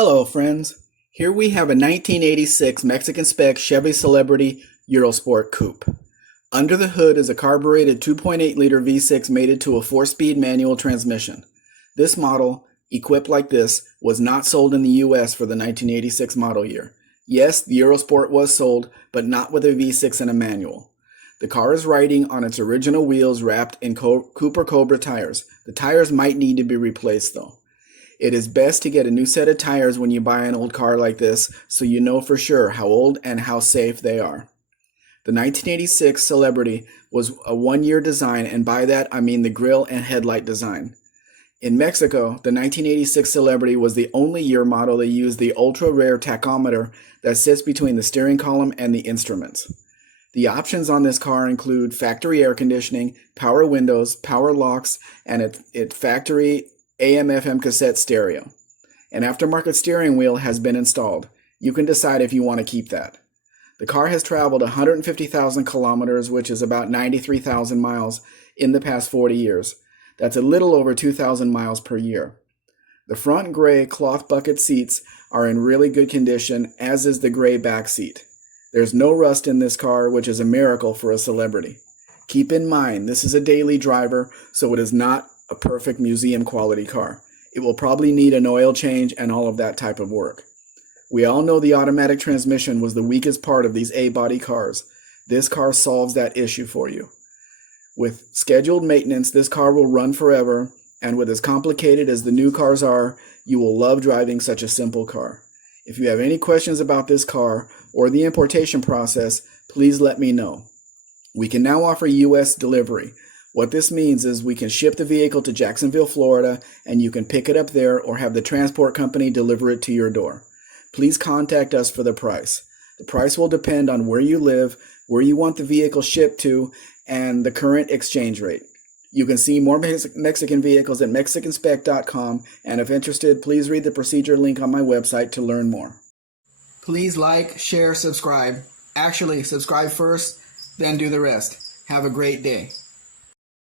Hello friends, here we have a 1986 Mexican spec Chevy Celebrity Eurosport Coupe. Under the hood is a carbureted 2.8-liter V6 mated to a 4-speed manual transmission. This model, equipped like this, was not sold in the US for the 1986 model year. Yes, the Eurosport was sold, but not with a V6 and a manual. The car is riding on its original wheels wrapped in Cooper Cobra tires. The tires might need to be replaced though. It is best to get a new set of tires when you buy an old car like this so you know for sure how old and how safe they are. The 1986 Celebrity was a one-year design, and by that I mean the grille and headlight design. In Mexico, the 1986 Celebrity was the only year model that used the ultra-rare tachometer that sits between the steering column and the instruments. The options on this car include factory air conditioning, power windows, power locks, and its factory AM/FM cassette stereo. An aftermarket steering wheel has been installed. You can decide if you want to keep that. The car has traveled 150,000 kilometers, which is about 93,000 miles, in the past 40 years. That's a little over 2,000 miles per year. The front gray cloth bucket seats are in really good condition, as is the gray back seat. There's no rust in this car, which is a miracle for a Celebrity. Keep in mind, this is a daily driver, so it is not a perfect museum quality car. It will probably need an oil change and all of that type of work. We all know the automatic transmission was the weakest part of these A-body cars. This car solves that issue for you. With scheduled maintenance, this car will run forever, and with as complicated as the new cars are, you will love driving such a simple car. If you have any questions about this car or the importation process, please let me know. We can now offer US delivery. What this means is we can ship the vehicle to Jacksonville, Florida, and you can pick it up there or have the transport company deliver it to your door. Please contact us for the price. The price will depend on where you live, where you want the vehicle shipped to, and the current exchange rate. You can see more Mexican vehicles at mexicanspec.com, and if interested, please read the procedure link on my website to learn more. Please like, share, subscribe. Actually, subscribe first, then do the rest. Have a great day.